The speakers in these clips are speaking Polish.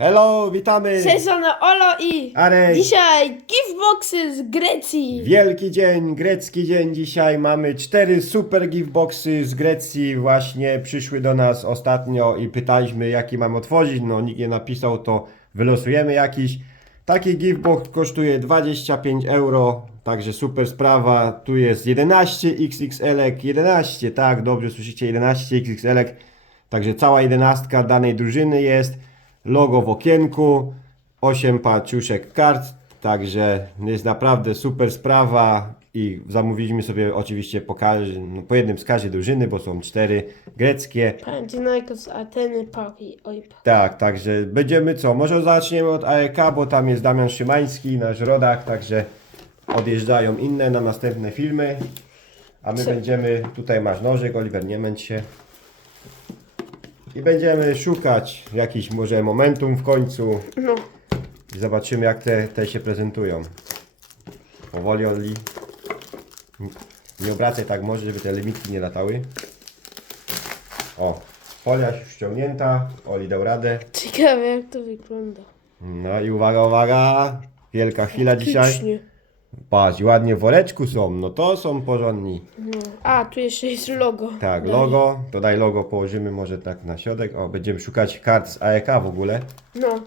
Hello, witamy! Żona Olo i Arek. dzisiaj giftboxy z Grecji. Wielki dzień, grecki dzień dzisiaj. Mamy cztery super giftboxy z Grecji. Właśnie przyszły do nas ostatnio i pytaliśmy, jaki mam otworzyć. No, nikt nie napisał, to wylosujemy jakiś. Taki giftbox kosztuje 25 euro, także super sprawa. Tu jest 11 XXL, 11, tak, dobrze słyszycie, 11 XXL. Także cała jedenastka danej drużyny jest. Logo w okienku, 8 paciuszek kart, także jest naprawdę super sprawa i zamówiliśmy sobie oczywiście po, każdy, no, po jednym z każdej drużyny, bo są cztery greckie. Panathinaikos, Ateny, Paki, Ojpa. Tak, także będziemy co? Może zaczniemy od AEK, bo tam jest Damian Szymański, nasz rodak, także odjeżdżają inne na następne filmy. A my Co? będziemy, tutaj masz nożyk, Oliver, nie męcz się. I będziemy szukać jakiś może momentum w końcu No, i zobaczymy jak te, te się prezentują. Powoli, Oli. Nie obracaj tak może, żeby te limitki nie latały. O, folia już ściągnięta, Oli dał radę. ciekawe jak to wygląda. No i uwaga, uwaga, wielka chwila dzisiaj. Pięknie. Patrz, ładnie w woreczku są, no to są porządni. No. A, tu jeszcze jest logo. Tak, Dalej. logo, to daj logo, położymy może tak na środek. O, będziemy szukać kart z AEK w ogóle, No,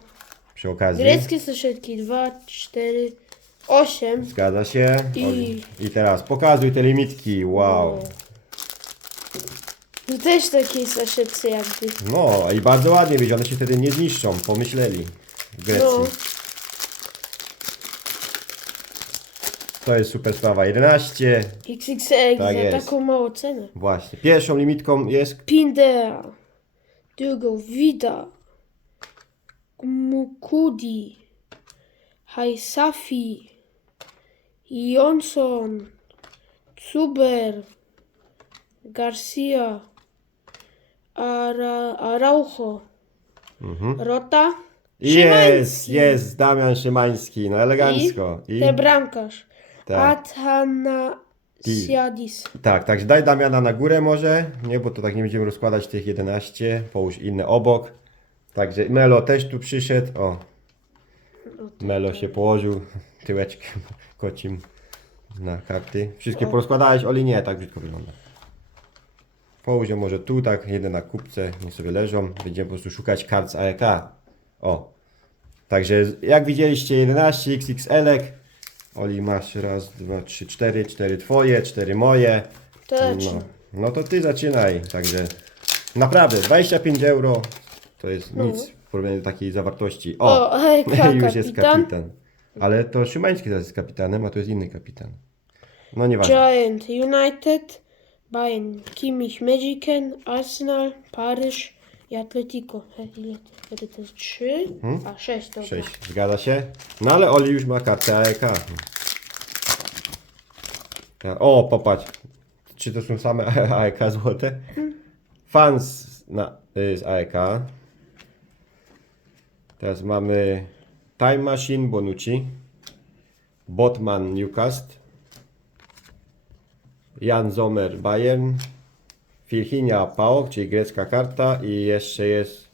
przy okazji. greckie saszetki 2, 4, 8. Zgadza się. I-. I teraz pokazuj te limitki, wow. To też takie saszetce jakby. No i bardzo ładnie wiesz, one się wtedy nie zniszczą, pomyśleli w Grecji. No. To jest super sprawa, 11. XXL Tak za jest. taką małą cenę. Właśnie, pierwszą limitką jest Pindea, Długo Vida, Mukudi, Haisafi, Johnson, Zuber, Garcia, Ara, Araujo, Rota, Jest, Szymański. jest, Damian Szymański, no elegancko. i I, te bramkarz, Tak. Athanasiadis. tak, także daj Damiana na górę może, nie, bo to tak nie będziemy rozkładać tych 11, połóż inne obok. Także Melo też tu przyszedł, o. Melo się położył tyłeczkiem kocim na karty. Wszystkie porozkładałeś, Oli nie, tak brzydko wygląda. Połóż je może tu, tak, jeden na kubce, niech sobie leżą. Będziemy po prostu szukać kart z AEK. O. Także jak widzieliście 11 XXL. Oli masz raz, dwa, trzy, cztery, cztery twoje, cztery moje. To No, no to ty zaczynaj. Także naprawdę 25 euro to jest nic w porównaniu do takiej zawartości. O, O, AEK już jest kapitan. kapitan. Ale to Szymański teraz jest kapitanem, a to jest inny kapitan. No nieważne. Giant United, Bayern, Kimmich, Magiken, Arsenal, Paryż i Atletico. Ile to, ile to jest? 3? A 6, dobra. 6, zgadza się? No ale Oli już ma kartę AEK. Ja- O, popatrz. Czy to są same AEK złote? Fans na, y, z AEK. Teraz mamy Time Machine Bonucci. Botman Newcastle. Jan Zomer Bayern. Filhinia PAOK, czyli grecka karta i jeszcze jest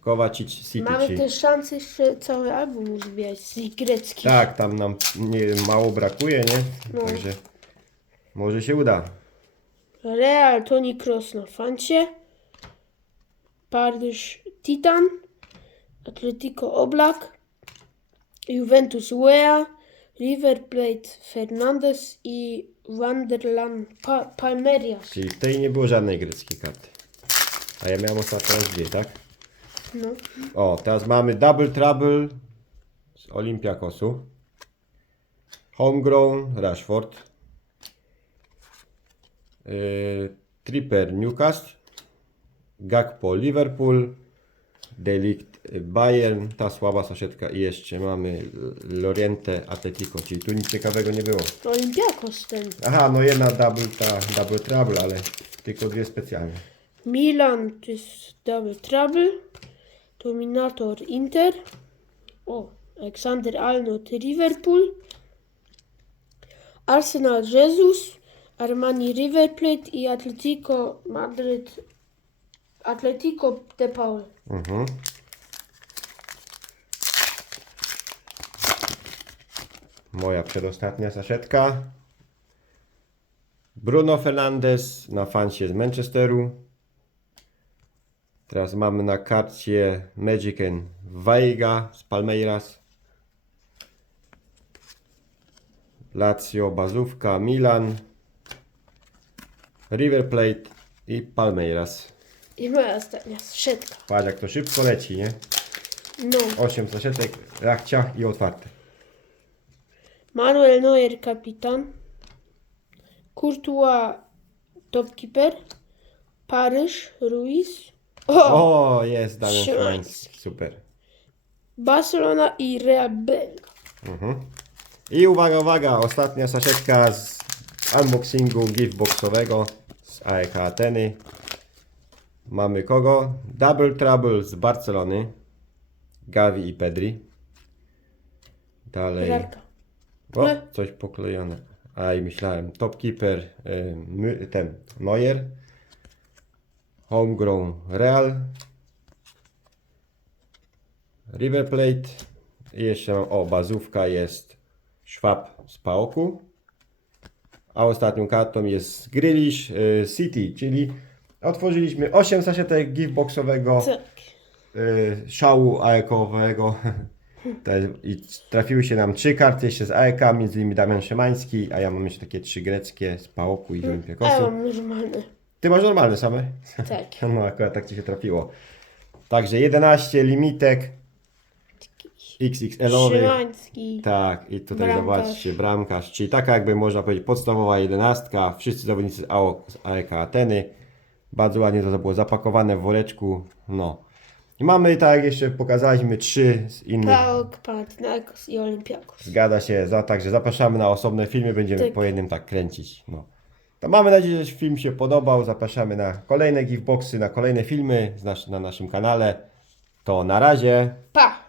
Kovacic City. Mamy też szansę jeszcze cały album uzbierać z greckich. Tak, tam nam nie, mało brakuje, nie? No. Także może się uda. Real Toni Kroos na fancie. Paryż Titan. Atletico Oblak. Juventus Wea. River Plate Fernandez i Wanderland pa Palmerias. Czyli w tej nie było żadnej greckiej karty. A ja miałem ostatnio dwie, tak? No. O, teraz mamy Double Trouble z Olympiakosu. Homegrown Rashford. Yy, Tripper Newcastle. Gakpo Liverpool. Delict Bayern, ta słaba saszetka i jeszcze mamy Loriente Atletico, czyli tu nic ciekawego nie było. Olympiakos ten. Aha, no jedna double, ta double trouble, ale tylko dwie specjalne. Milan to jest Double Trouble. Dominator Inter. O, Aleksander Arnold Liverpool. Arsenal Jesus. Armani River Plate i Atletico Madryt. Atletico de Paul. Mhm. Moja przedostatnia saszetka. Bruno Fernandes na fansie z Manchesteru. Teraz mamy na karcie Magicen Veiga z Palmeiras. Lazio, Bazówka, Milan, River Plate i Palmeiras. I moja ostatnia saszetka. Patrz jak to szybko leci, nie? No. 8 saszetek, rach, ciach i otwarte. Manuel Neuer kapitan. Courtois topkeeper. Paryż Ruiz. O! O, jest Damian Szymański. Szymański. Super. Barcelona i Real Belga. Mhm. I uwaga, uwaga, ostatnia saszetka z unboxingu giftboxowego z AEK Ateny. Mamy kogo? Double Trouble z Barcelony. Gavi i Pedri. Dalej. Żarka. O, Le. coś poklejone. A i myślałem. Topkeeper y, ten Neuer. Homegrown Real. River Plate. I jeszcze mam, o, bazówka jest Schwab z Paoku. A ostatnią kartą jest Grillish y, City, czyli otworzyliśmy 8 saszetek giftboxowego Tak. y, szału AEK-owego. Te, I trafiły się nam trzy karty jeszcze z AEK, między innymi Damian Szymański, a ja mam jeszcze takie trzy greckie z Paoku i A ja Olympiakosu. mam normalne. Ty masz normalne same? Tak. No akurat tak ci się trafiło. Także 11 limitek XXL-owych. Szymański. Tak, i tutaj Bramkarz. zobaczcie, bramkarz, czyli taka jakby można powiedzieć podstawowa jedenastka, wszyscy zawodnicy z AO, z AEK Ateny. Bardzo ładnie to było zapakowane w woreczku, no. I mamy, tak jak jeszcze pokazaliśmy, trzy z innych. Paok, Panathinaikos i Olympiakos. Zgadza się, za, także zapraszamy na osobne filmy, będziemy Tak. po jednym tak kręcić, no. To mamy nadzieję, że film się podobał, zapraszamy na kolejne giftboxy, na kolejne filmy z nas, na naszym kanale. To na razie. Pa!